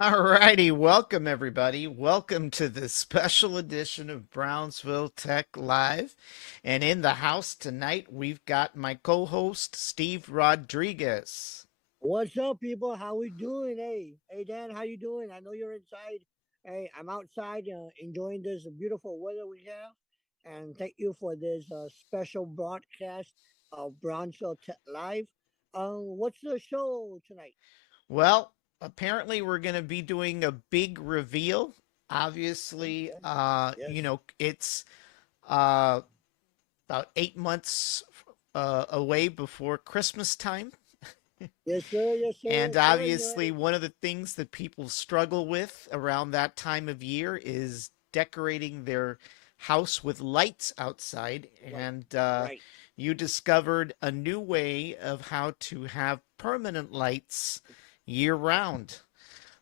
All righty, welcome everybody. Welcome to this special edition of Brownsville Tech Live. And in the house tonight, we've got my co-host Steve Rodriguez. What's up, people? How we doing? Hey, Dan, how you doing? I know you're inside. Hey, I'm outside enjoying this beautiful weather we have, and thank you for this special broadcast of Brownsville Tech Live. What's the show tonight? Well, apparently we're going to be doing a big reveal. Obviously, Okay. Yes. it's uh about 8 months away before Christmas time. Yes, sir. Yes, sir. And Yes, sir. obviously, one of the things that people struggle with around that time of year is decorating their house with lights outside. Right. And Right. you discovered a new way of how to have permanent lights year round.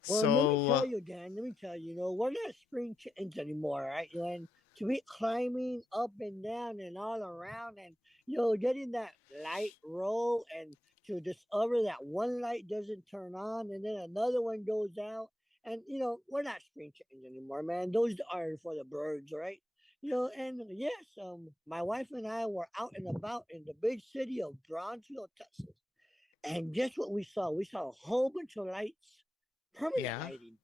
Well, let me So, tell you, Dan. Let me tell you. We're not spring chickens anymore, right? And to be climbing up and down and all around, and getting that light roll, and to discover that one light doesn't turn on, and then another one goes out, and we're not spring chickens anymore, man. Those are for the birds, right? And yes, my wife and I were out and about in the big city of Brownsville, Texas, and guess what we saw? We saw a whole bunch of lights, permanent yeah, lighting.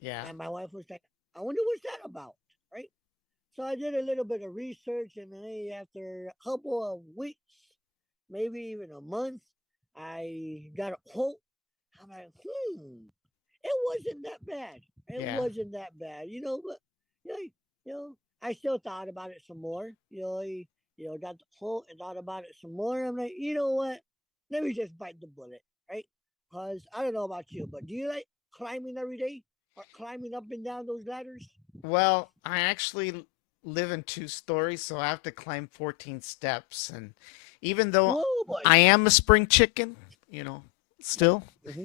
yeah. And my wife was like, I wonder what's that about, right? So I did a little bit of research, and then after a couple of weeks, maybe even a month, I got a quote. I'm like, it wasn't that bad. It Yeah. wasn't that bad, but you know, I still thought about it some more. Got the quote and thought about it some more. I'm like, you know what? Let me just bite the bullet, right? Because I don't know about you, but do you like climbing every day or climbing up and down those ladders? Well, I actually live in two stories, so I have to climb 14 steps. And even though Whoa, boy. I am a spring chicken, Right. still, Mm-hmm.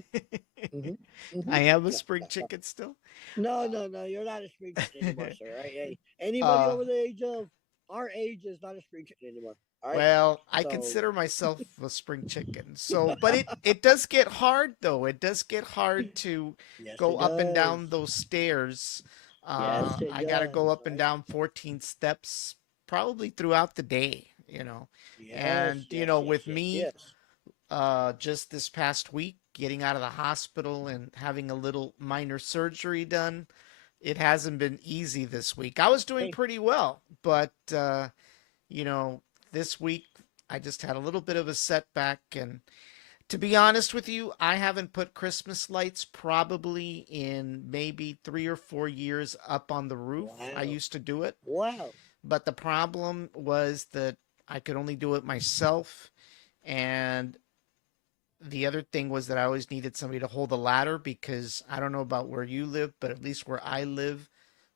Mm-hmm. Mm-hmm. I am a No, spring no, no. chicken still. No, no, no. You're not a spring chicken anymore, sir. Right? Hey, anybody uh, over the age of our age is not a spring chicken anymore. All right. well, I So consider myself a spring chicken. So, but it does get hard though. It does get hard to yes, go it up and does. down those stairs. Yes, it I got to go does. up and Right. down 14 steps probably throughout the day. Yes, And, yes, yes, with yes, me, yes. just this past week, getting out of the hospital and having a little minor surgery done, it hasn't been easy this week. I was doing Hey, pretty well, but you know, this week I just had a little bit of a setback. And to be honest with you, I haven't put Christmas lights probably in maybe 3 or 4 years up on the roof. I wow, used to do it, wow. but the problem was that I could only do it myself. And the other thing was that I always needed somebody to hold the ladder because I don't know about where you live, but at least where I live,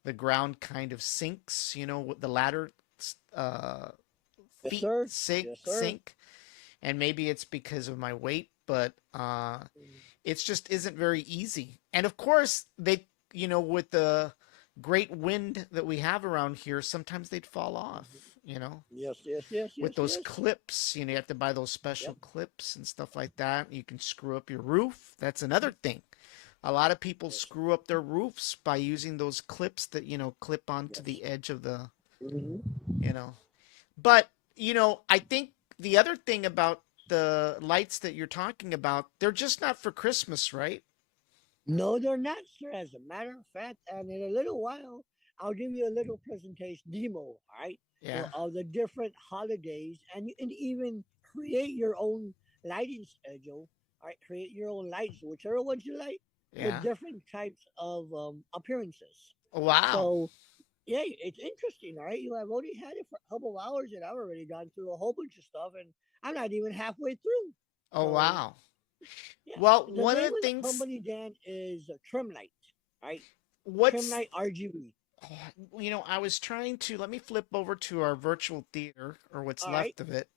the ground kind of sinks, with the ladder uh, Yes, feet sir. sink, Yes, sir. sink. And maybe it's because of my weight, but it's just isn't very easy. And of course, with the great wind that we have around here, sometimes they'd fall off, Mhm. you know Yes, yes, yes, with yes, those yes. clips. You have to buy those special Yep. clips and stuff like that. You can screw up your roof. That's another thing. A lot of people Yes, screw up their roofs by using those clips that, clip onto yes. the edge of the, Mm-hmm. you know. But, I think the other thing about the lights that you're talking about, they're just not for Christmas, right? No, they're not, sir. As a matter of fact, and in a little while, I'll give you a little presentation demo, all right? Yeah. Of the different holidays, and you can even create your own lighting schedule, all right? Create your own lights, whichever ones you like, with Yeah. different types of appearances. Wow. So, yeah, it's interesting, all right? I've only had it for a couple of hours, and I've already gone through a whole bunch of stuff, and I'm not even halfway through. Oh, So, wow. yeah, Well, the one of name the of the things, company, Dan, is Trim Light, right? Trim what's Light RGB. I was trying to let me flip over to our virtual theater or what's All right, left of it,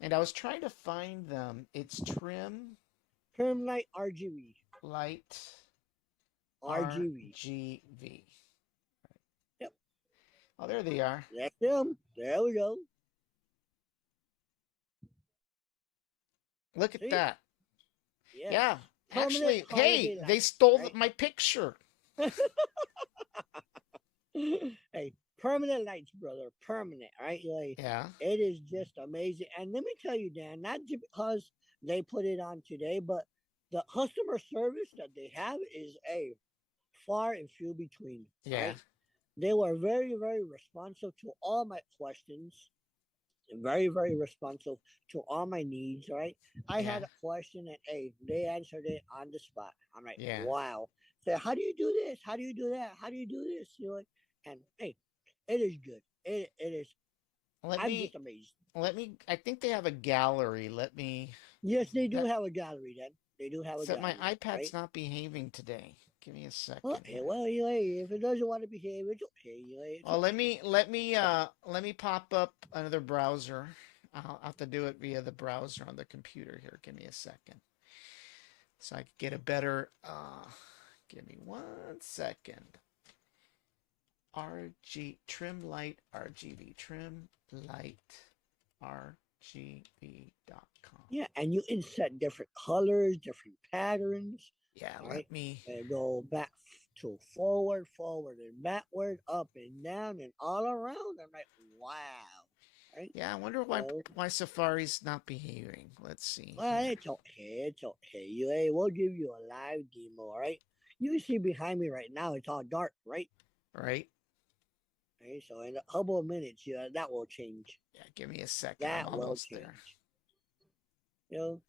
and I was trying to find them. It's Trim Trim Light RGB. Light RGB. RGV. Yep, Oh, there they are. that's them. There we go. Look at See it? that. Yes. Yeah. Permanent Actually, hey, Holiday they Lights, stole right? my picture. Hey, permanent lights, brother. Permanent, right? Like Yeah, it is just amazing. And let me tell you, Dan, not just because they put it on today, but the customer service that they have is a far and few between, yeah, right? They were very, very responsive to all my questions, very, very responsive to all my needs, right? I yeah, had a question and hey, they answered it on the spot. I'm like, yeah. wow. So how do you do this? How do you do that? How do you do this? You know, and hey, it is good. It is. Let I'm me just amazed. I think they have a gallery. Let me Yes, they do that have a gallery. Then they do have a except my gallery, iPad's right? not behaving today. Give me a Well, second hey, here. well, you know, if it doesn't want to behave, it's okay. You know, it's Well, okay. let me pop up another browser. I'll have to do it via the browser on the computer here. Give me a second. So I can get a better give me 1 second. RG trim light RGB trim light RGB.com. Yeah, and you inset different colors, different patterns. Yeah, All right, let me and go back to forward, forward and backward, up and down, and all around. I'm like, wow, right? yeah, I wonder You know, why Safari's not behaving. Let's see well, here. it's okay, it's okay. You, hey, we'll give you a live demo, all right? You see behind me right now, it's all dark, right? Right? Okay, so in a couple of minutes, yeah, that will change. Yeah, give me a second. I'm That will almost there. change. You know,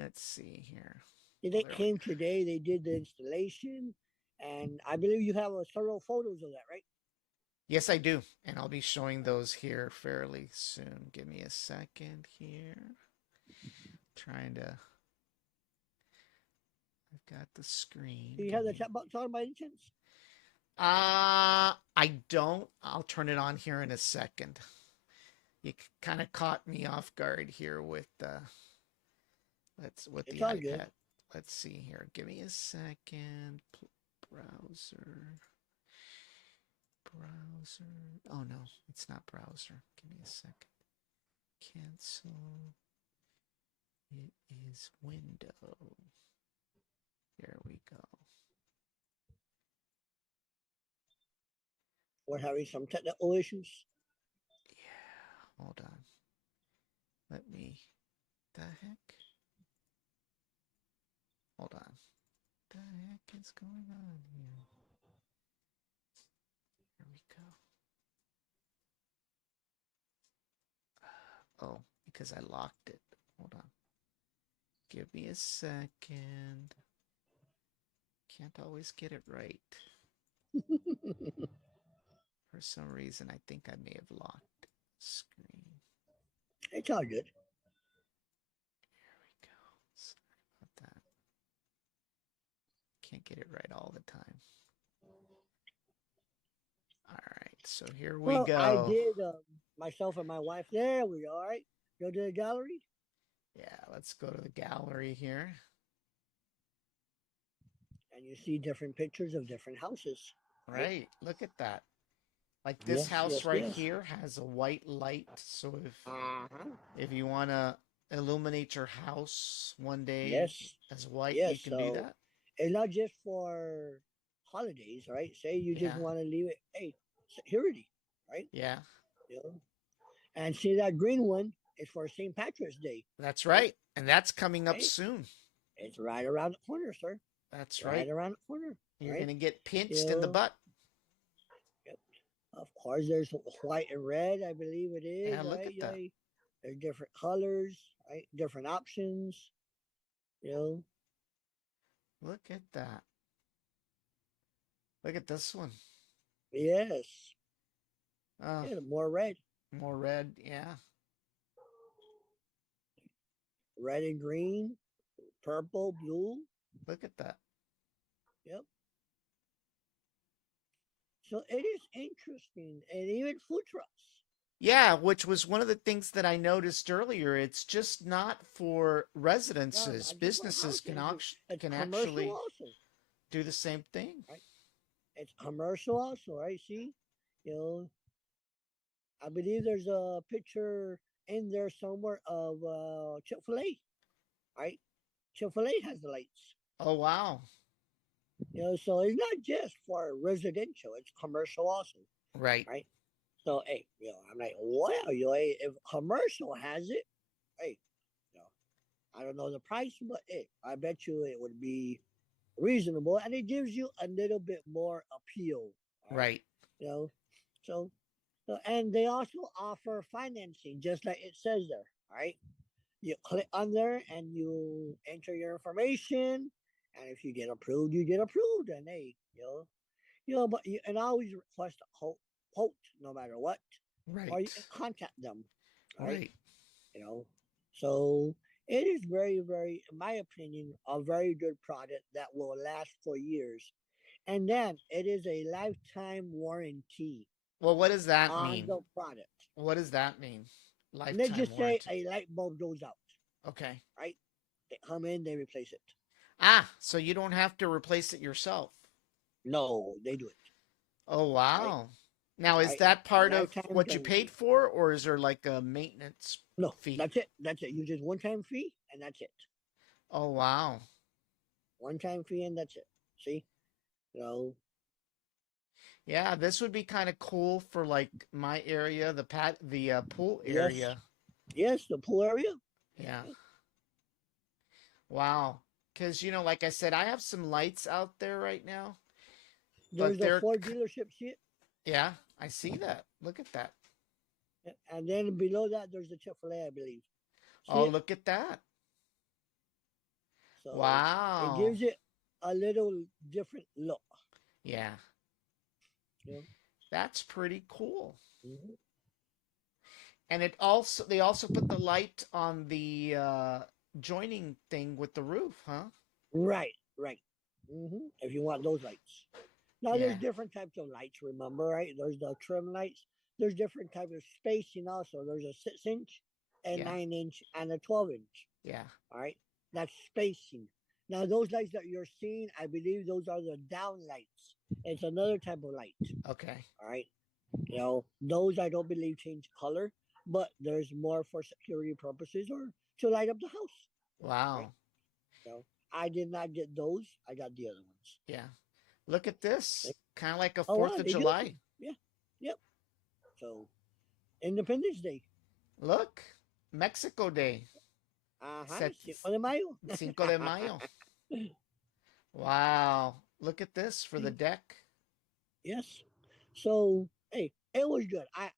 Let's see here. Oh, they there we came go. today, they did the installation, and I believe you have several photos of that, right? Yes, I do. And I'll be showing those here fairly soon. Give me a second here. Trying to. I've got the screen. Do you Give have the me. chat box on by any chance? I don't. I'll turn it on here in a second. You kind of caught me off guard here with It's the all good. iPad. Let's see here. Give me a second. Browser. Browser. Oh no, it's not browser. Give me a second. Cancel. It is window. There we go. We're having some technical issues. Yeah. Hold on. Let me. The heck? Hold on. The heck is going on here? Here we go. Oh, because I locked it. Hold on. Give me a second. Can't always get it right. For some reason, I think I may have locked the screen. It's all good. There we go. Sorry about that. Can't get it right all the time. All right, so here we Well, I go. did myself and my wife. There we go. All right, go to the gallery, Yeah, let's go to the gallery here. and you see different pictures of different houses. Right? Right, look at that. Like this Yes, house yes, right yes. here has a white light. So Uh-huh. if you want to illuminate your house one day Yes, as white, yes. you can do So that. it's not just for holidays, right? Say you just Yeah, want to leave it, hey, security, right? yeah, You know, and see that green one is for St. Patrick's Day, that's right? right. And that's coming up Hey, soon. it's right around the corner, sir. That's Right right. around the corner, You're right? going to get You pinched in the know, butt. yep. Of course, there's white and red, I believe it is, Yeah, look right? at that. Yeah, there's different colors, right? Different options, you know. Look at that. Look at this one. Yes, Oh, yeah, more red, more red. Yeah, red and green, purple, blue. look at that. Yep. So it is interesting, and even food trucks. Yeah, which was one of the things that I noticed earlier. It's just not for No, residences. not just for Businesses houses. It's can commercial actually also, do the same thing. right? It's commercial also, right? See, you know, I believe there's a picture in there somewhere of Chick Fil A, right? Chick-fil-A has the lights. Oh, wow. So it's not just for residential; it's commercial also, Right. right? So hey, I'm like, wow, if commercial has it, hey, you know, I don't know the price, but hey, I bet you it would be reasonable, and it gives you a little bit more appeal. All right, Right. you know, so, and they also offer financing, just like it says there. All right, you click on there and you enter your information, and if you get approved, you get approved, and hey, but you and always request a quote no matter what, or Right. you can contact them. All right, Right. you know, so it is very, very, in my opinion, a very good product that will last for years. And then it is a lifetime warranty Well, what does that on mean? the product. What does that mean? Let's Lifetime just say warranty. a light bulb goes out, Okay. right? They come in, they replace it. Ah, so you don't have to replace it yourself. No, they do it, Oh, right? wow. Now, is Right? that A part of lifetime what you paid guarantee. for, or is there like a maintenance No, fee? that's it. That's it. You just one time fee, and that's it. Oh, wow. One time fee, and that's it. See? So, Yeah, this would be kind of cool for like my area, the pool yes, area. yes, the pool area. Yeah. Wow. Because, like I said, I have some lights out there right now, but There's a Ford dealership shit, yeah, I see that. Look at that. and then below that there's the Chick-fil-A, I believe. See Oh, it? look at that. So it Wow. gives it a little different look. Yeah, You know? that's pretty cool. Mhm. And they also put the light on the joining thing with the roof, huh? Right, right. If you want those lights. Now there's Yeah, different types of lights. Remember, right? There's the trim lights. There's different types of spacing also. There's a 6 inch, a yeah, 9 inch, and a 12 inch. yeah. All right, that's spacing. Now those lights that you're seeing, I believe those are the down lights. It's another type of light. Okay. All right, those I don't believe change color, but there's more for security purposes or to light up the house. Right? Wow. So I did not get those. I got the other ones. Yeah. Look at this. Okay? Kind of like a Oh 4th wow, of they do. July. Yeah. Yep. So Independence Day. Look, Mexico Day. Ajá, Set 5 de Mayo. 5 de Mayo. Wow. Look at this for the deck. Yes. So hey, it was good. I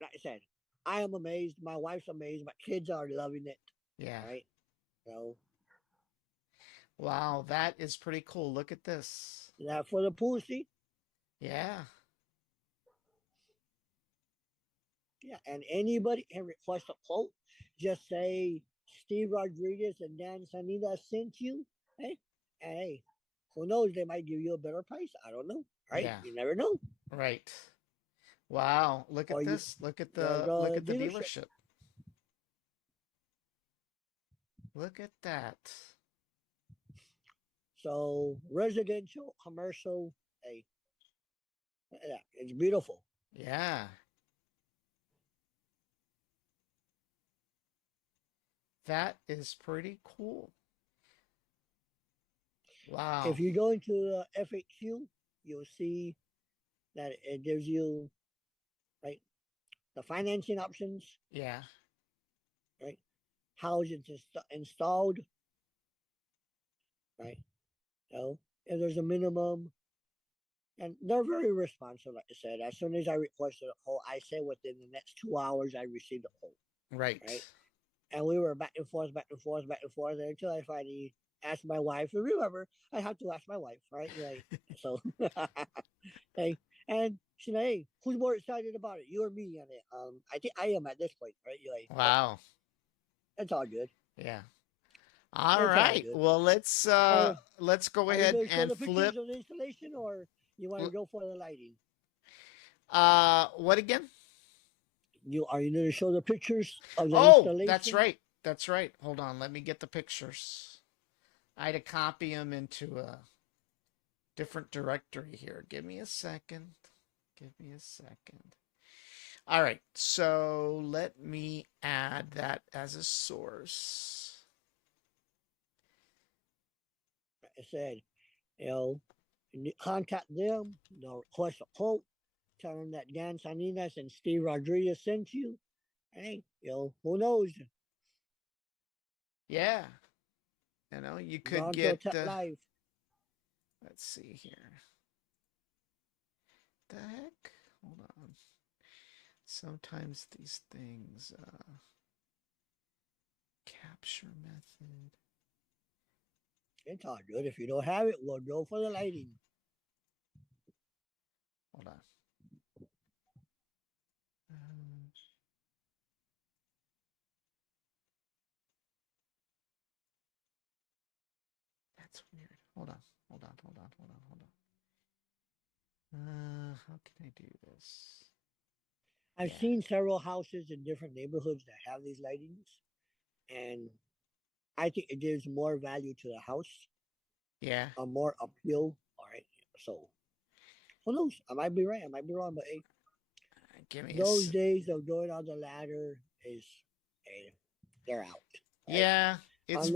like I said, I am amazed. My wife's amazed. My kids are loving it. Yeah. All right. So Wow, that is pretty cool. Look at this. now for the pool, see? Yeah. Yeah. And anybody can request a quote. Just say Steve Rodriguez and Dan Sanida sent you. Hey, and hey, who knows? They might give you a better price. I don't know. Right? Yeah. You never know. Right. Wow, look Or at you this. Look at the the dealership. dealership. Look at that. So residential, commercial, hey, yeah, it's beautiful. Yeah. That is pretty cool. If Wow. you go into the FAQ, you'll see that it gives you right the financing options, Yeah. right? How it's installed, right? If there's a minimum, and they're very responsive. Like I said, as soon as I requested a quote, I said within the next 2 hours I received a quote, Right. right? And we were back and forth, back and forth, back and forth until I finally asked my wife. And remember, I have to ask my wife, right? Like so. Hey, and she's like, "Hey, who's more excited about it, you or me?" On it, I think I am at this point, right? You're like, but Wow. it's all good. Yeah. All It's all right. good. Well, Are let's go Are you ahead going to show and the pictures flip. of the installation, or you want to go for the lighting? What again? You going to show the pictures of the Oh, that's installation? right. That's right. Hold on. Let me get the pictures. I had to copy them into a different directory here. Give me a second. Give me a second. All right. So let me add that as a source. I said, you know, contact them, they'll request a quote, tell them that Dan Saninas and Steve Rodriguez sent you. Hey, who knows? Yeah. You You're could on to a get, tech live. let's see here. The heck? Hold on. Sometimes these things, capture method. It's all good. If you don't have it, we'll go for the lighting. Hold on. Uh, that's weird. Hold on. Hold on. Hold on. Hold on. Hold on. How can I do this? I've Yeah. seen several houses in different neighborhoods that have these lightings, and I think it gives more value to the house, Yeah. a more appeal. All right, so who knows? I might be right. I might be wrong, but hey, Give me a. those days of going on the ladder is, hey, they're out, right? Yeah. It's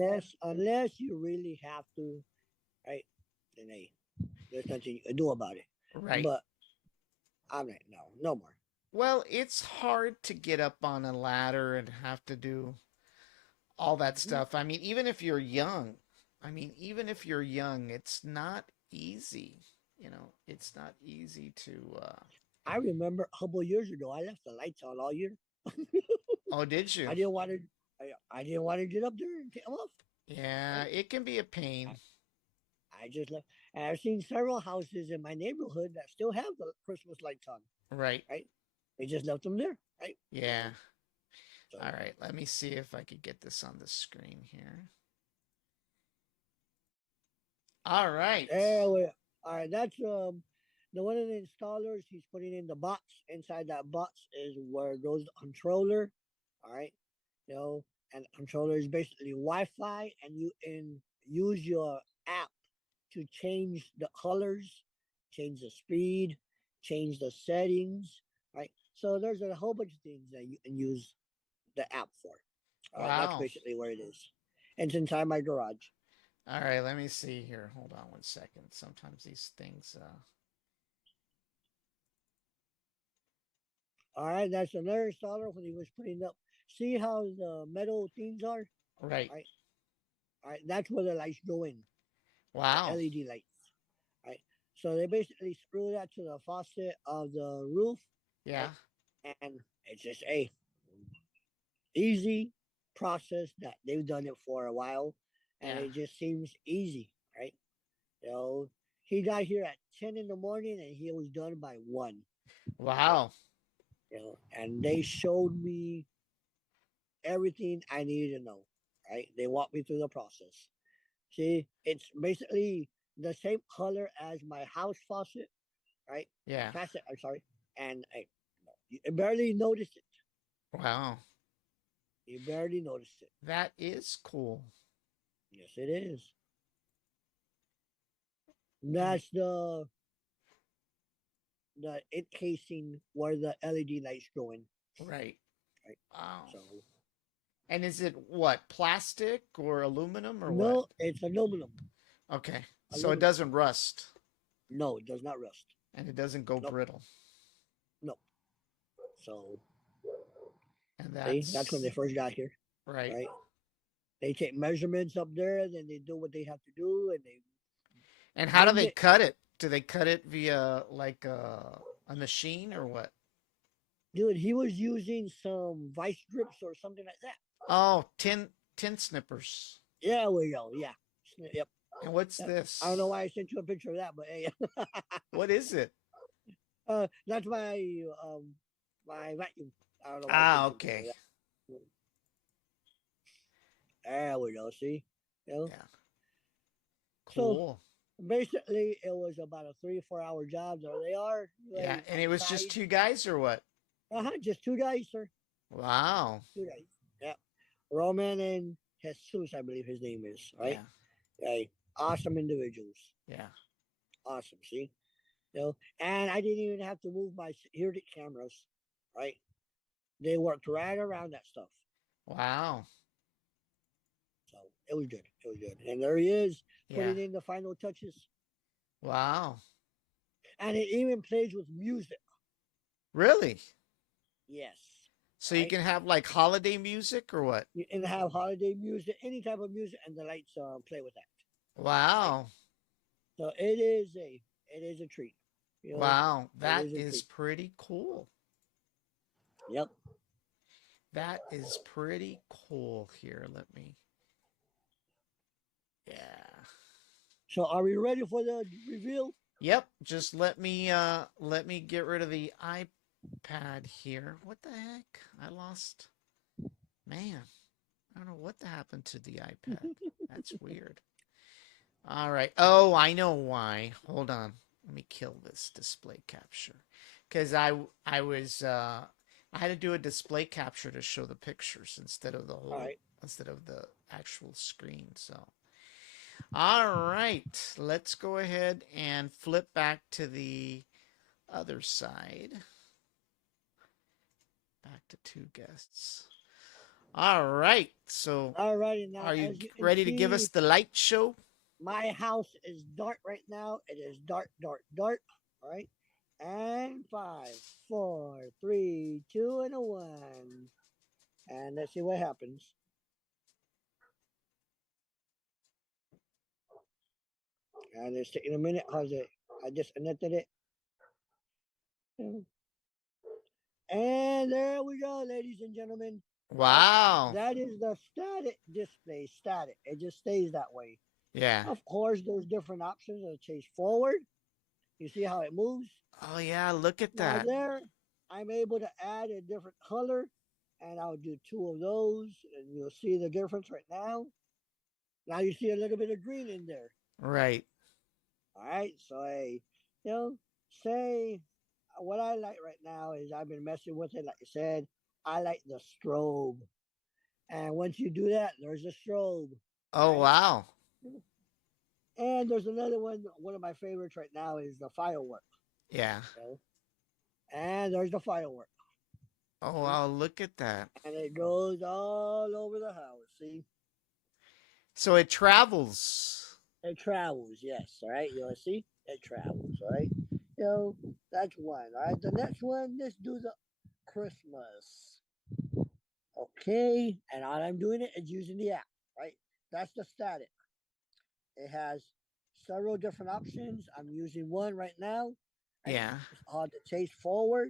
Unless you really have to, right? Then hey, there's nothing you can do about it. right. But I'm like, no, no more. Well, it's hard to get up on a ladder and have to do all that Mm-hmm. stuff. I mean, even if you're young, it's not easy. It's not easy to. I remember a couple of years ago, I left the lights on all year. Oh, did I you? didn't want to. I didn't want to get up there and take them off. Yeah, Right? it can be a I, pain. I just left. And I've seen several houses in my neighborhood that still have the Christmas lights on. Right. Right? They just left them there. Right? Yeah. So All right. Let me see if I could get this on the screen here. All right. there we. All right. That's the one of the installers. He's putting in the box. Inside that box is where goes the controller. All right. You know, and the controller is basically Wi-Fi, and you can use your app to change the colors, change the speed, change the settings, right? So there's a whole bunch of things that you can use the app for. All right, that's Wow. basically what it is. And it's inside my garage. All right. Let me see here. Hold on one second. Sometimes these things. All right, that's another installer when he was putting up. See how the metal things are? Right. Right, all right, that's where the lights go in, the Wow. LED lights. Right, so they basically screw that to the faucet of the roof, Yeah. right, and it's just a easy process that they've done it for a while, and Yeah. it just seems easy, right? You know, he got here at 10 in the morning and he was done by 1, right? Wow. And they showed me everything I needed to know, right? They walked me through the process. See, it's basically the same color as my house faucet, right? Yeah. Faucet, I'm sorry. And you barely noticed it. Wow. You barely noticed it. That is cool. Yes, it is. Let me. That's the encasing where the LED lights go in. Right. Right. Wow. So And is it what? Plastic or aluminum or what? no, it's aluminum. Okay. So it Aluminum. doesn't rust No, it does not rust. and it doesn't go Nope. brittle. Nope. So And see, that's when they that's first got here. right. Right. They take measurements up there, then they do what they have to do, and they And how do bend they it. cut it? Do they cut it via like a machine or what? Dude, he was using some vice grips or something like that. Oh, tin snippers. Yeah, we go. Yeah. Yep. And what's Yep. I don't know this? why I sent you a picture of that, but hey, What is it? that's my vacuum. I don't know why I Ah, sent you a picture of okay. that. There we go. See, you know. Yeah. So Cool. basically, it was about a 3 or 4 hour job. There they are. Yeah, Waiting and on it was just side. two guys or what? Just 2 guys, sir. Wow. 2 guys. Yeah, Roman and Jesus, I believe his name is. Right. Yeah. Hey, awesome individuals. Yeah. Awesome. See, and I didn't even have to move my security cameras. Right. They worked right around that stuff. Wow. So it was good. It was good. And there he is Yeah. putting in the final touches. Wow. And it even plays with music. Really? Yes. So you Right? can have like holiday music or what? You can have holiday music, any type of music, and the lights play with that. Right? Wow. So it is a treat. You know, Wow. it That is a is treat. pretty cool. Yep. That is pretty cool here. Let me. Yeah. So are we ready for the reveal? Yep. Just let me get rid of the iPad here. What the heck? I lost. Man, I don't know what happened to the iPad. That's weird. All right. Oh, I know why. Hold on. Let me kill this display capture. Cuz I had to do a display capture to show the pictures All right. instead of the actual screen. So, all right. Let's go ahead and flip back to the other side. Back to two guests. All right. So, All righty. Now, are you as you can ready to give us see, the light show? my house is dark right now. It is dark, dark, dark. All right. And five, four, three, two, and a one. And let's see what happens. And it's taking a minute. How's it? I just connected it. And there we go, ladies and gentlemen. Right? Wow. That is the static display. Static. It just stays that way. Yeah. Of course, there's different options. It'll chase forward. You see how it moves? Oh yeah, look at Now that. there, I'm able to add a different color, and I'll do two of those, and you'll see the difference right now. Now you see a little bit of green in there. Right. All right, so you know, say what I like right now is I've been messing with it. Like I said, I like the strobe, and once you do that, there's a strobe, Oh right? wow. And there's another one. One of my favorites right now is the firework. Yeah. You know? And there's the firework. Oh See? wow, look at that. And it goes all over the house. See, So it travels. it travels. Yes, all right. You see, it travels. All right. That's one. All right. The next one, let's do the Christmas. Okay, and all I'm doing it is using the app. Right. That's the static. It has several different options. I'm using one right now. Right. Yeah. It's called the chase forward.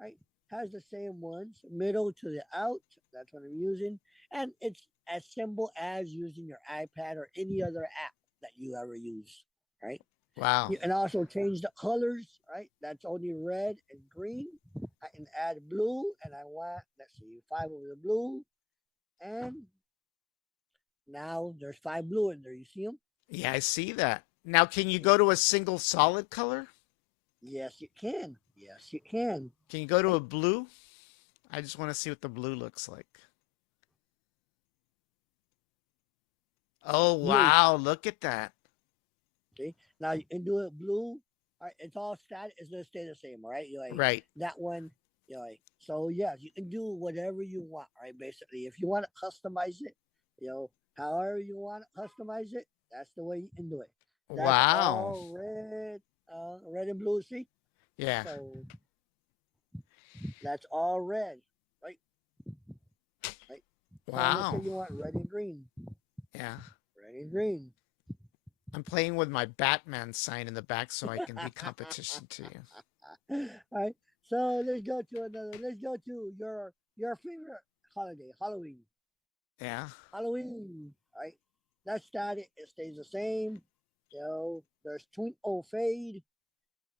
Right. Has the same ones, middle to the out. That's what I'm using. And it's as simple as using your iPad or any other app that you ever use. Right. Wow. You can also change the colors. Right. That's only red and green. I can add blue, and I want, let's see, five of the blue. And now there's five blue in there. You see them? Yeah, I see that. Now can you go to a single solid color? Yes, you can. Yes, you can. Can you go to a Right? blue? I just want to see what the blue looks like. Oh Blue. wow, look at that. See? Now you can do it blue. All right, it's all static. It's gonna stay the same. All right, you like Right. that one. You like so. Yes, you can do whatever you want. Right, basically, if you want to customize it, however you want to customize it, that's the way you can do it. That's Wow. all red, red and blue. See, Yeah. so that's all red. Right, right. So let's say Wow. you want red and green. Yeah. Red and green. I'm playing with my Batman sign in the back so I can be competition to you. All right. So let's go to another. Let's go to your favorite holiday, Halloween. Yeah. Halloween. All right. That started. It stays the same. There's Twinkle Fade.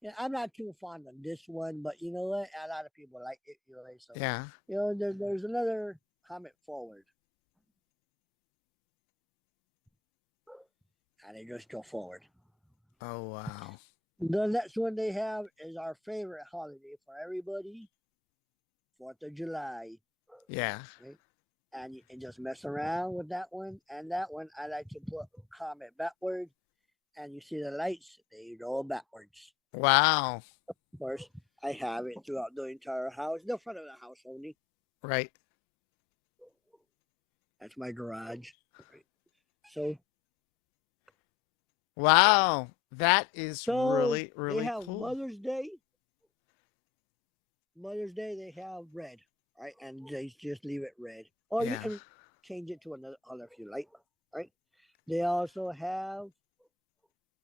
Yeah, I'm not too fond of this one, but you know what? A lot of people like it. So Yeah. there's another comment forward, and they just go forward. Oh wow. The next one they have is our favorite holiday for everybody, 4th of July. Yeah. Right? And you can just mess around with that one and that one. I like to put comment backward, and you see the lights, they roll backwards. Wow. Of course, I have it throughout the entire house, the front of the house only. Right. That's my garage. Right. So Wow. That is so really, they really have cool. Mother's Day. Mother's Day they have red, right? And they just leave it red, or you Yeah. can change it to another color if you like, right? They also have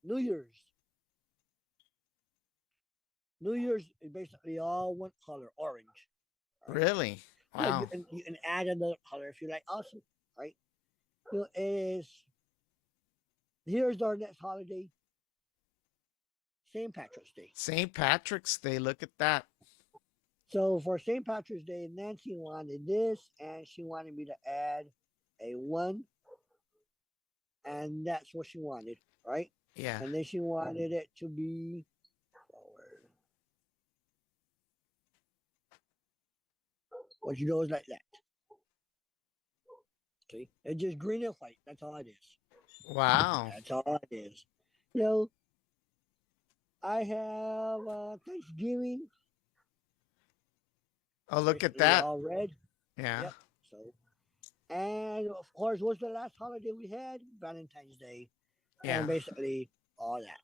New Year's. New Year's is basically all one color, orange, right? Really? Yeah, Wow. you can add another color if you like, also, right? You know, it is here's our next holiday, St. Patrick's Day. St. Patrick's Day. Look at that. So for St. Patrick's Day, Nancy wanted this, and she wanted me to add a one, and that's what she wanted, right? Yeah. And then she wanted it to be forward. What you know is like that. See, it's just green and white. That's all it is. Wow. That's all it is. You know, I have Thanksgiving, Oh, look at basically that. all red. Yeah. Yep. So, and of course, what's the last holiday we had? Valentine's Day, and Yeah. basically all that.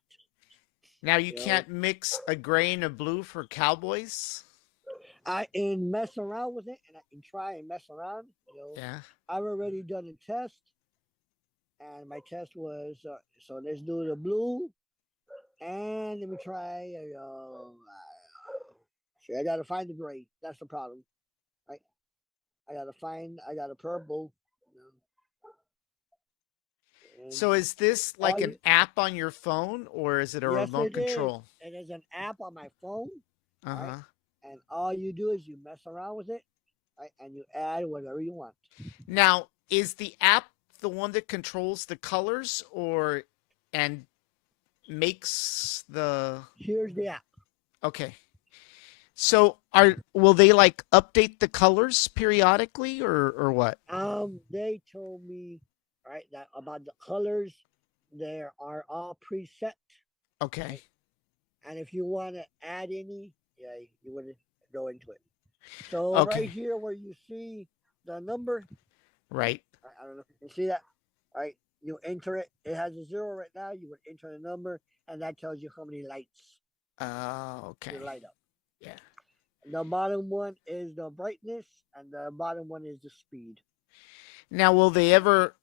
Now you You know, can't mix a gray and a blue for cowboys? I can mess around with it, and I can try and mess around. You know, Yeah. I've already done a test, and my test was so let's do the blue, and let me try. See, I gotta find the gray. That's the problem, right? I gotta find. I got a purple. And So is this all like you, an app on your phone or is it a yes, remote it is. control? It is an app on my phone, right? Uh-huh. And all you do is you mess around with it, right? And you add whatever you want. Now, is the app the one that controls the colors or and makes the Here's the app. okay. So are will they like update the colors periodically or what? They told me, right, that about the colors, they are all preset, Okay. right? And if you want to add any, yeah, you would go into it. So right Okay. here where you see the number, Right. I don't know if you can see that, right? You enter it. It has a zero right now. You would enter the number, and that tells you how many lights you Okay. light up. Yeah. The bottom one is the brightness, and the bottom one is the speed. Now, will they ever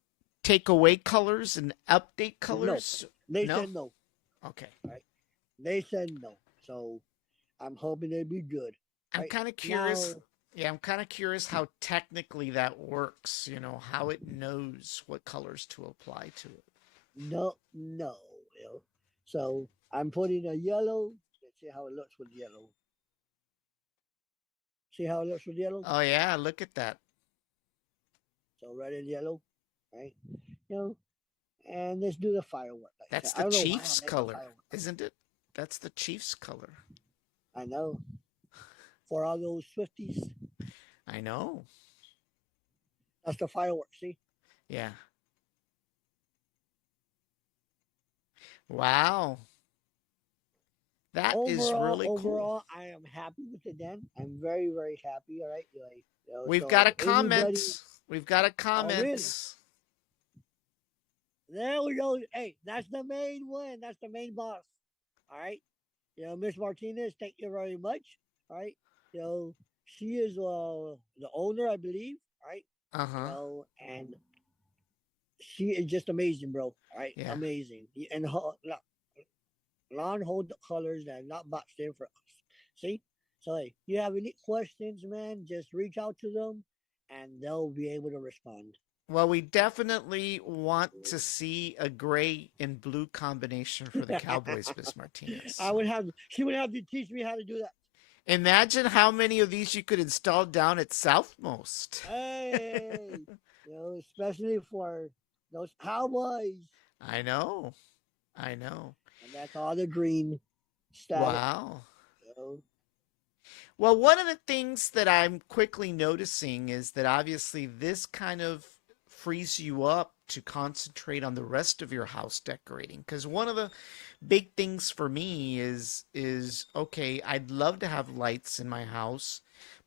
take away colors and update No, colors? they No? said no. Okay. Right? They said no. So I'm hoping it'd be good. I'm Right kind of now, curious. Yeah, I'm kind of curious how technically that works, how it knows what colors to apply to it. no, no. You know. So I'm putting a yellow. Let's see how it looks with yellow. See how it looks with yellow? Oh, yeah, look at that. So red and yellow, right? You know, and let's do the firework like That's that. I the don't know why I Chiefs like the color, firework. isn't it? That's the Chiefs color. I know. For all those Swifties, I know. that's the firework. See? Yeah. Wow. That is Overall, really cool. overall, I am happy with it. Then I'm very, very happy. All right, like We've got so a anybody. comment. We've got a Oh, really? comment. There we go. Hey, that's the main one. That's the main boss. All right. Miss Martinez, thank you very much. All right. She is the owner, I believe. All right. Uh-huh. And she is just amazing, bro. All right. Yeah. Amazing. And Lon hold the colors and not boxed in for us. See? So, hey, you have any questions, man, just reach out to them and they'll be able to respond. Well, we definitely want to see a gray and blue combination for the Cowboys, Miss Martinez. She would have to teach me how to do that. Imagine how many of these you could install down at Southmost. Hey, especially for those Cowboys. I know. I know. And that's all the green static. Wow. You know. Well, one of the things that I'm quickly noticing is that obviously this kind of frees you up to concentrate on the rest of your house decorating. Because one of the big things for me is okay, I'd love to have lights in my house,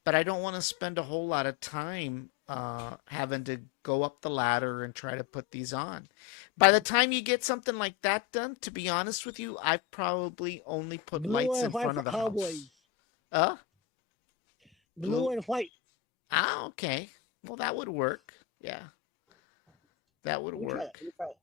but I don't want to spend a whole lot of time having to go up the ladder and try to put these on. By the time you get something like that done, to be honest with you, I've probably only put Blue lights and in white front for of the house. cowboys. Uh, Blue Blue. and white. Ah, okay. Well, that would work. Yeah, that would Let me try that. work. Let me try it.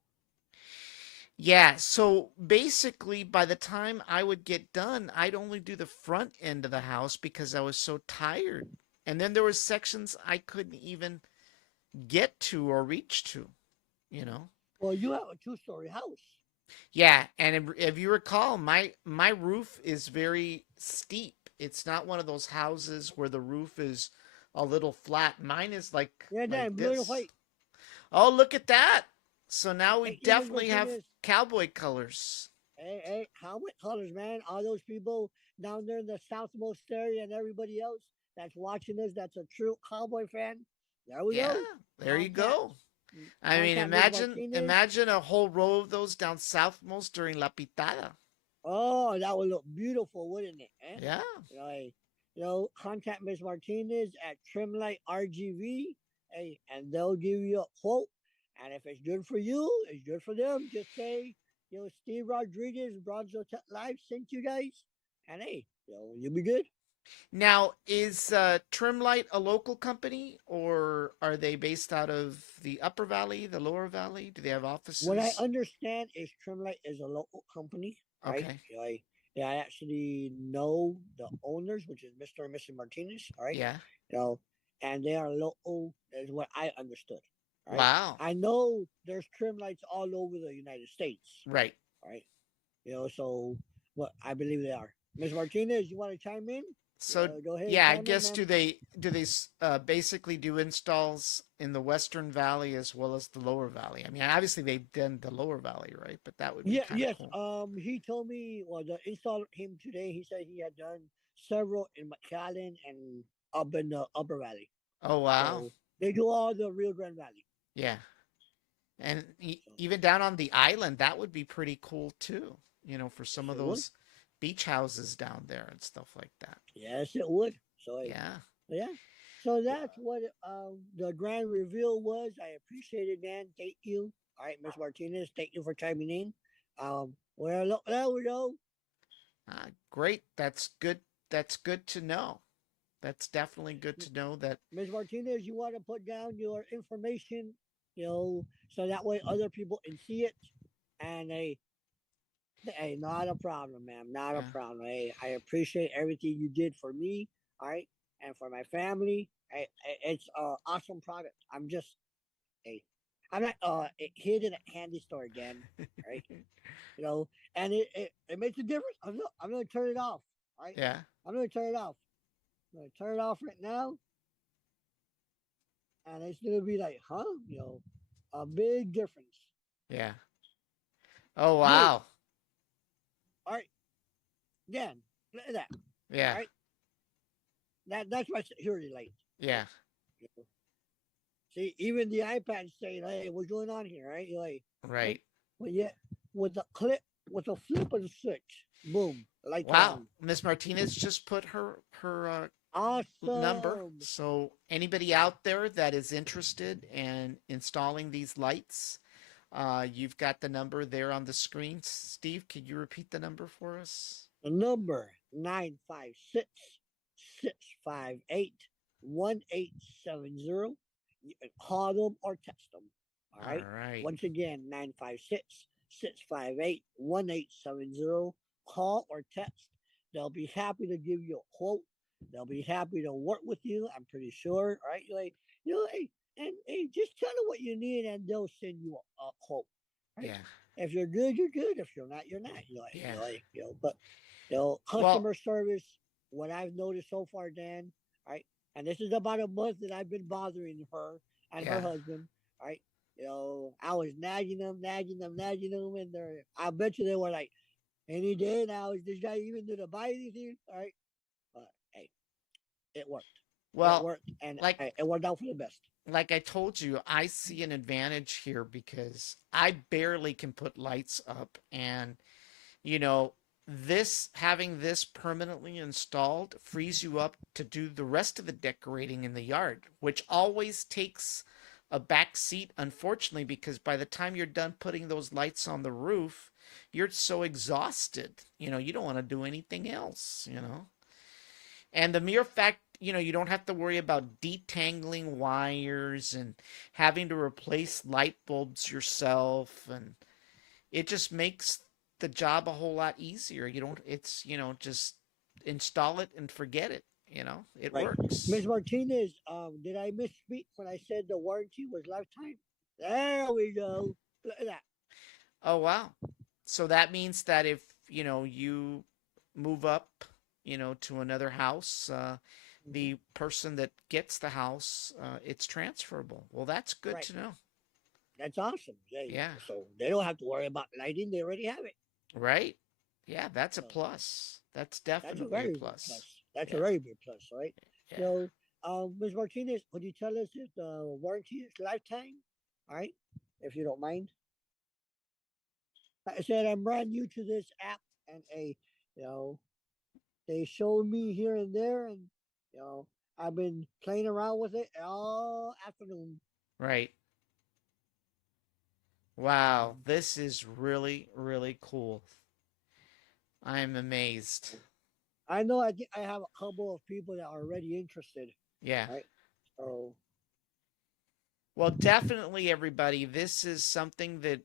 Yeah, so basically, by the time I would get done, I'd only do the front end of the house because I was so tired. And then there were sections I couldn't even get to or reach to, you know. Well, you have a two-story house. Yeah, and if you recall, my roof is very steep. It's not one of those houses where the roof is a little flat. Mine is Yeah, like Dan, blue and this. white. Oh, look at that. So now we Hey, you, Miss definitely have Martinez. cowboy colors. Hey, how many colors, man? All those people down there in the southmost area and everybody else that's watching us, that's a true cowboy fan. There we Yeah, go. there you Contact, go. I mean, contact Miss Martinez. imagine a whole row of those down southmost during La Pitada. Oh, that would look beautiful, wouldn't it? Eh? Yeah, Like, contact Miss Martinez at Trimlight RGV, hey, and they'll give you a quote. And if it's good for you, it's good for them. Just say, Steve Rodriguez, Bronzo Tech Live sent you guys, and hey, you'll be good. now, is Trimlight a local company or are they based out of the Upper Valley, the Lower Valley? Do they have What I offices? understand is Trimlight is a local company, right? Okay. Yeah, I actually know the owners, which is Mr. and Mrs. Martinez, all right? Yeah. You know, and they are local, is what I understood, right? Wow. I know there's trim lights all over the United States, Right. right? So what I believe they are. Ms. Martinez, you want to chime in? So Go ahead and yeah, I chime in, guess ma'am. do they basically do installs in the Western Valley as well as the Lower Valley? I mean, obviously they've done the Lower Valley, right? But that would be Yeah, kind of yes. cool. He told me, well, the installer him today. He said he had done several in McAllen and up in the Upper Valley. Oh wow. So they do all the Rio Grande Valley. Yeah. And So even down on the island, that would be pretty cool too. For yes, some of it would. those beach houses down there and stuff like that. Yes, it would. So Yeah. yeah. So that's what the grand reveal was. I appreciate it, man. Thank you. All right, Miss Martinez, thank you for chiming in. Well, there we go. Great. That's good. That's good to know. That's definitely good to know that. Ms. Martinez, you want to put down your information, so that way other people can see it. And hey, not a problem, ma'am. Not a Yeah. problem. Hey, I appreciate everything you did for me, all right, and for my family. It's an awesome product. Hey, I'm not hid in a candy store again, right? You know, and it makes a difference. I'm gonna turn it off, all right? Yeah. I'm gonna turn it off. I'm gonna turn it off right now, and it's gonna be like, huh? A big difference. Yeah. Oh Boom. wow. All right, again, look at that. All Yeah. right, that's my security light. Yeah. You know? See, even the iPad saying, "Hey, what's going on here?" Right? You're like, right? Right. Well, yeah, with a clip, with a flip of the switch, boom, lights are Wow. on. Miss Martinez just put her number. Awesome. So anybody Yeah. out there that is interested in installing these lights, you've got the number there on the screen. Steve, could you repeat the number for us? The number 956-658-1870. You can call them or text them. All All right. right. Once again, 956-658-1870. Call or text. They'll be happy to give you a quote. They'll be happy to work with you. I'm pretty sure. Right? Hey, and hey, just tell them what you need, and they'll send you a quote. Right? Yeah. If you're good, you're good. If you're not, you're not. Yeah. But Well, customer service, what I've noticed so far, Dan, right? And this is about a month that I've been bothering her and her yeah. husband, right? I was nagging them, and I bet you they were like, any day now, is this guy even gonna buy anything? All right. But hey, it worked. It Well, worked, and like it worked out for the best. like I told you, I see an advantage here because I barely can put lights up and you know, this having this permanently installed frees you up to do the rest of the decorating in the yard, which always takes a back seat, unfortunately, because by the time you're done putting those lights on the roof, you're so exhausted. You don't want to do anything else. And the mere fact, you don't have to worry about detangling wires and having to replace light bulbs yourself. And it just makes the job a whole lot easier. Just install it and forget it. It Right. Miss works. Martinez, did I misspeak when I said the warranty was lifetime? There we go. Look at that. Oh, wow. So that means that if, you move up, to another house, Hmm. the person that gets the house, it's transferable. Well, that's good Right. to know. That's awesome. They, Yeah. so they don't have to worry about lighting. They already have it. Right. Yeah, that's a So plus. That's that's a definitely a very big plus. plus. That's a Yeah. very big plus, right? Yeah. So, Ms. Martinez, could you tell us if the warranty is lifetime? All right, if you don't mind. Like I said, I'm brand new to this app, and you know, they showed me here and there, and you know, I've been playing around with it all afternoon. Right. Wow. This is really, really cool. I'm amazed. I know I have a couple of people that are already interested, Yeah. right? So Well, definitely, everybody, this is something that,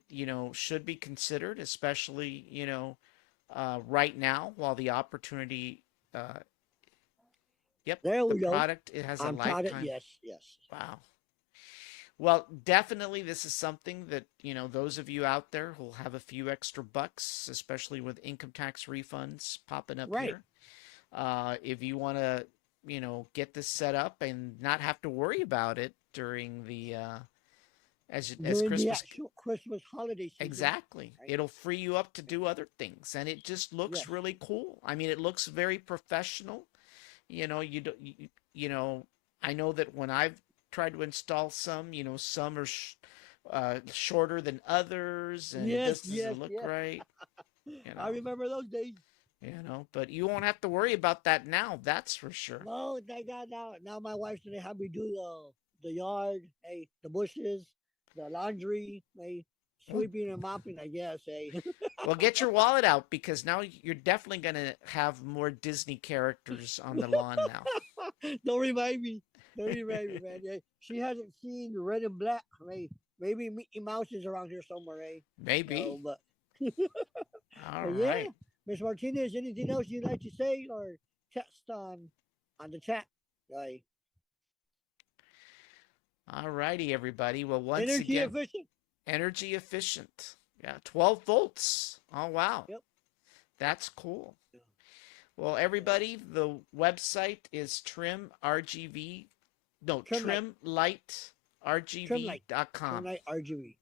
should be considered, especially, right now while the opportunity, uh, yep, there the we go. product, it has a I'm proud of lifetime. yes, yes. Wow. Well, definitely, this is something that, those of you out there who'll have a few extra bucks, especially with income tax refunds popping up Right. here, if you want to, get this set up and not have to worry about it during the, as During the Christmas. actual Christmas holiday season, Exactly. right? It'll free you up to do other things, and it just looks Yes. really cool. I mean, it looks very professional. You do, I know that when I've tried to install some, some are shorter than others, and it Yes, just yes, doesn't look yes. right. You I know, remember those days. but you won't have to worry about that now. That's for sure. No, thank God now my wife's gonna have me do the yard, hey, the bushes, the laundry, hey, Well, sweeping and mopping, I guess, hey. well, get your wallet out because now you're definitely gonna have more Disney characters on the lawn now. Don't remind me. Don't remind me, man. Yeah, she hasn't seen Red and Black, hey. Maybe Mickey Mouse is around here somewhere, hey. Maybe. No, but All but yeah, right. Miss Martinez, anything else you'd like to say or text on the chat? Like All righty, everybody. Well, once energy again, efficient. energy efficient. Yeah, 12 volts. Oh, wow. Yep. That's cool. Yeah. Well, everybody, the website is trimrgv, no, Trim light, trim light, trim trimlightrgv.com. light RGB.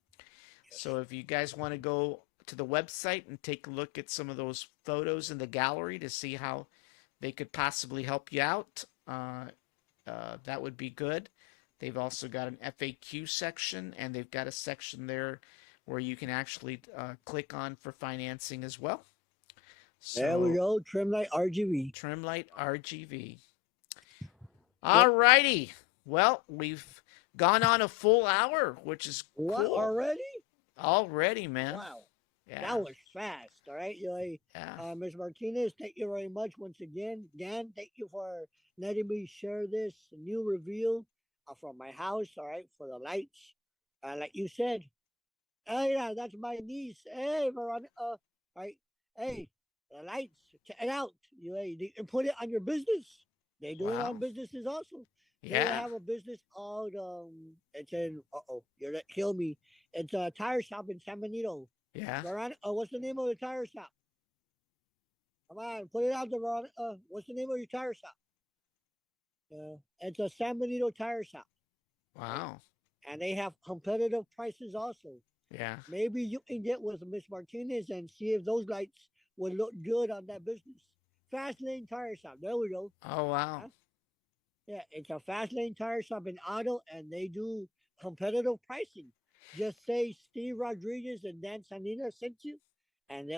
So if you guys want to go to the website and take a look at some of those photos in the gallery to see how they could possibly help you out, that would be good. They've also got an FAQ section, and they've got a section there where you can actually click on for financing as well. There we So, go. Trim light RGB. Trimlight RGV. Yep. All righty. Well, we've gone on a full hour, which is What cool. already? Already, man. Wow. Yeah, That was fast. All right. yeah. Ms. Martinez, thank you very much once again. Dan, thank you for letting me share this new reveal from my house. All right. For the lights. Like you said, hey, yeah, that's my niece. Hey, Veronica. Right. Hey, the lights. Check it out. You can put it on your business. They do it on Wow. businesses also. They Yeah, have a business called it's in you're gonna kill me. It's a tire shop in San Benito. yeah. Veronica, what's the name of the tire shop? Come on, put it out there, Veronica. What's the name of your tire shop? It's a San Benito tire shop, right? Wow. And they have competitive prices also. Yeah. Maybe you can get with Miss Martinez and see if those lights would look good on that business. Fast Lane Tire Shop. There we go. Oh, wow. Huh? Yeah, it's a Fast Lane Tire Shop in Auto, and they do competitive pricing. Just say Steve Rodriguez and Dan Sanina sent you, and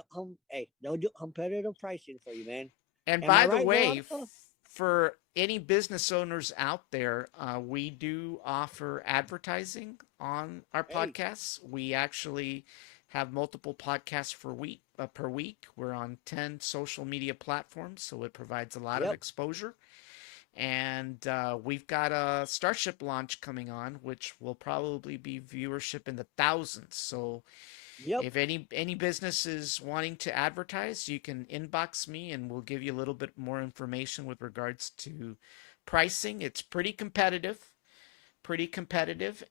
they'll do competitive pricing for you, man. And Am I by the right, way, Veronica? for any business owners out there, we do offer advertising on our Hey, podcasts. We actually have multiple podcasts per week. We're on 10 social media platforms, so it provides a lot of yep, exposure. And we've got a Starship launch coming on, which will probably be viewership in the thousands. So yep. if any business is wanting to advertise, you can inbox me and we'll give you a little bit more information with regards to pricing. It's pretty competitive,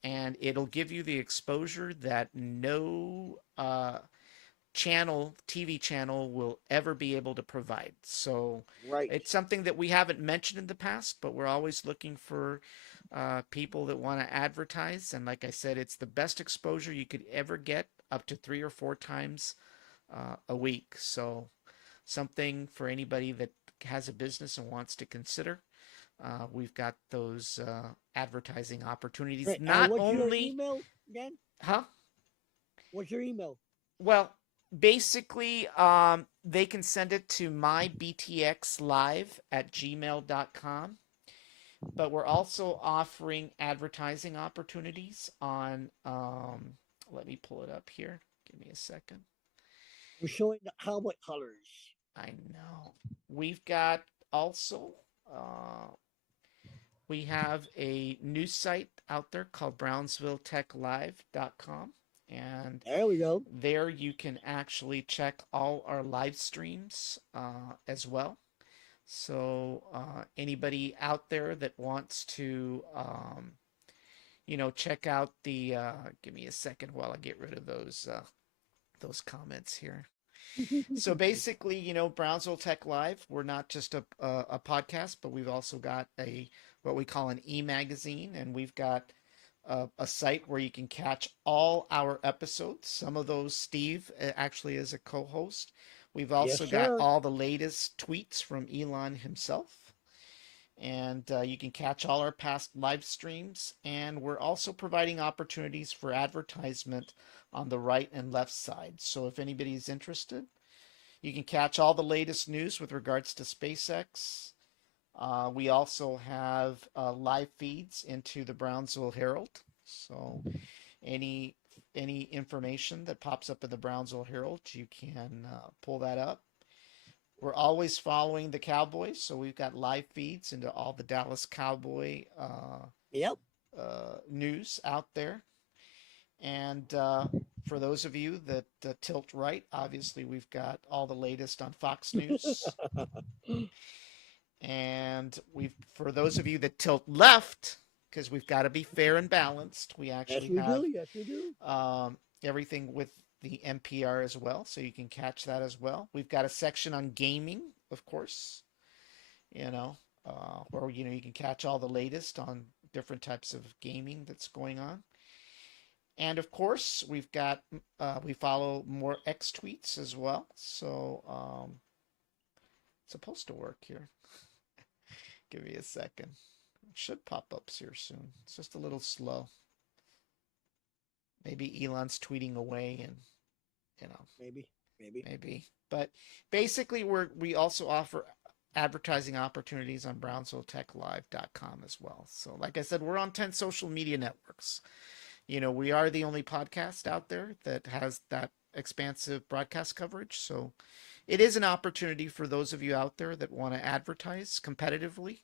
and it'll give you the exposure that no TV channel will ever be able to provide. So Right. it's something that we haven't mentioned in the past, but we're always looking for people that want to advertise. And like I said, it's the best exposure you could ever get, up to 3 or 4 times a week. So something for anybody that has a business and wants to consider. We've got those advertising opportunities. Right. And Not what's your only, email again? huh? What's your email? Well, basically, they can send it to mybtxlive@gmail.com. But we're also offering advertising opportunities on, let me pull it up here. Give me a second. We're showing the cowboy colors. I know. We've got also, uh, we have a news site out there called brownsvilletechlive.com. And There we go. there you can actually check all our live streams as well. So anybody out there that wants to, check out the. Give me a second while I get rid of those comments here. So basically, Brownsville Tech Live, we're not just a podcast, but we've also got a what we call an e-magazine, and we've got a site where you can catch all our episodes. Some of those Steve actually is a co-host. We've Yes, also got sir. all the latest tweets from Elon himself. And you can catch all our past live streams. And we're also providing opportunities for advertisement on the right and left side. So if anybody's interested, you can catch all the latest news with regards to SpaceX. We also have live feeds into the Brownsville Herald. So any any information that pops up in the Brownsville Herald, you can pull that up. We're always following the Cowboys, so we've got live feeds into all the Dallas Cowboy Yep. news out there. And for those of you that tilt right, obviously we've got all the latest on Fox News. And we've for those of you that tilt left, because we've got to be fair and balanced, we Yes, actually we have do. Yes, we do. everything with the NPR as well, so you can catch that as well. We've got a section on gaming, of course, where you can catch all the latest on different types of gaming that's going on. And of course, we follow more X tweets as well. So it's supposed to work here. Give me a second. It should pop up here soon. It's just a little slow. Maybe Elon's tweeting away, and you know, Maybe. Maybe. maybe. But basically, we also offer advertising opportunities on brownsvilletechlive.com as well. So, like I said, we're on 10 social media networks. We are the only podcast out there that has that expansive broadcast coverage. So, it is an opportunity for those of you out there that want to advertise competitively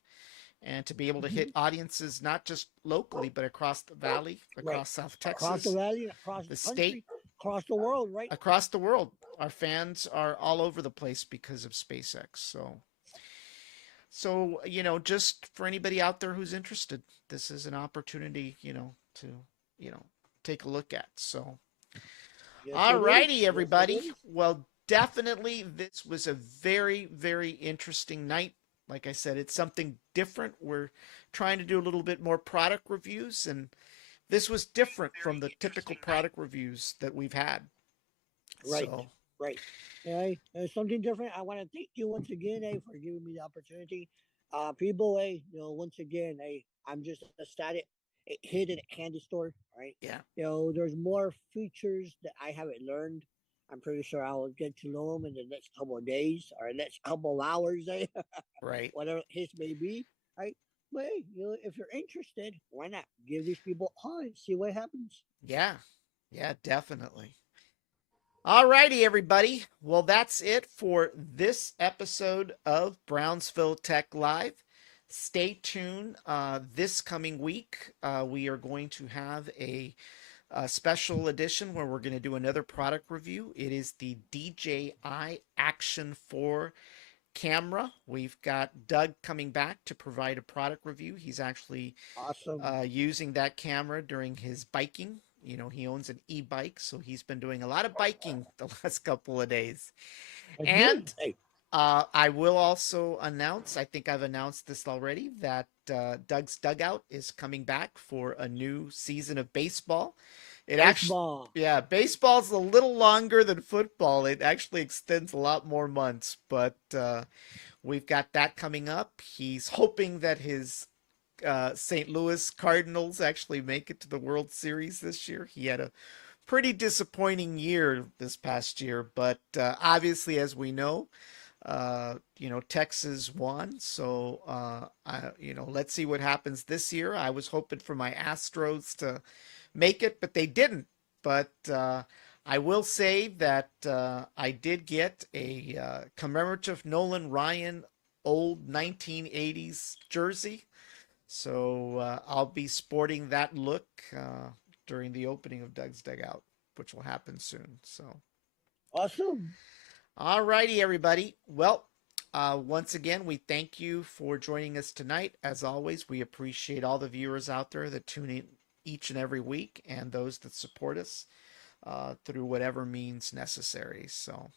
and to be able to Hmm. hit audiences not just locally but across the valley, Right. across South Across the Texas, valley, across the the state, country, across the world, right? across the world. Our fans are all over the place because of SpaceX. So just for anybody out there who's interested, this is an opportunity, to, you know, take a look at. So, Yes, all it is. righty, Yes, it everybody. is. Well, definitely this was a very, very interesting night. Like I said, it's something different. We're trying to do a little bit more product reviews, and this was different from the typical product reviews that we've had. Right. So, Right. Hey, something different. I want to thank you once again, for giving me the opportunity. People, once again, I'm just a static hidden candy store, right? yeah. There's more features that I haven't learned. I'm pretty sure I will get to know him in the next couple of days or next couple of hours, Right. whatever his may be, right? But hey, if you're interested, why not give these people a call and see what happens? Yeah. Yeah, definitely. All righty, everybody. Well, that's it for this episode of Brownsville Tech Live. Stay tuned. This coming week, we are going to have a special edition where we're going to do another product review. It is the DJI Action 4 camera. We've got Doug coming back to provide a product review. He's actually Awesome. using that camera during his biking. You know, he owns an e-bike, so he's been doing a lot of biking the last couple of days. That's And good. Hey, I will also announce, I think I've announced this already, that Doug's Dugout is coming back for a new season of baseball. It actually, baseball. yeah, baseball's a little longer than football. It actually extends a lot more months, but we've got that coming up. He's hoping that his St. Louis Cardinals actually make it to the World Series this year. He had a pretty disappointing year this past year, but obviously, as we know, Texas won. So, let's see what happens this year. I was hoping for my Astros to make it, but they didn't. But I will say that I did get a commemorative Nolan Ryan old 1980s jersey. So I'll be sporting that look during the opening of Doug's Dugout, which will happen soon. So, Awesome. all righty, everybody. Well, once again, we thank you for joining us tonight. As always, we appreciate all the viewers out there that tune in each and every week and those that support us through whatever means necessary. So,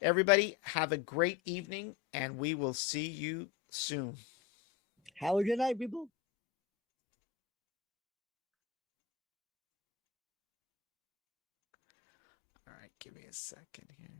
everybody, have a great evening, and we will see you soon. Have a good night, people. All right, give me a second here.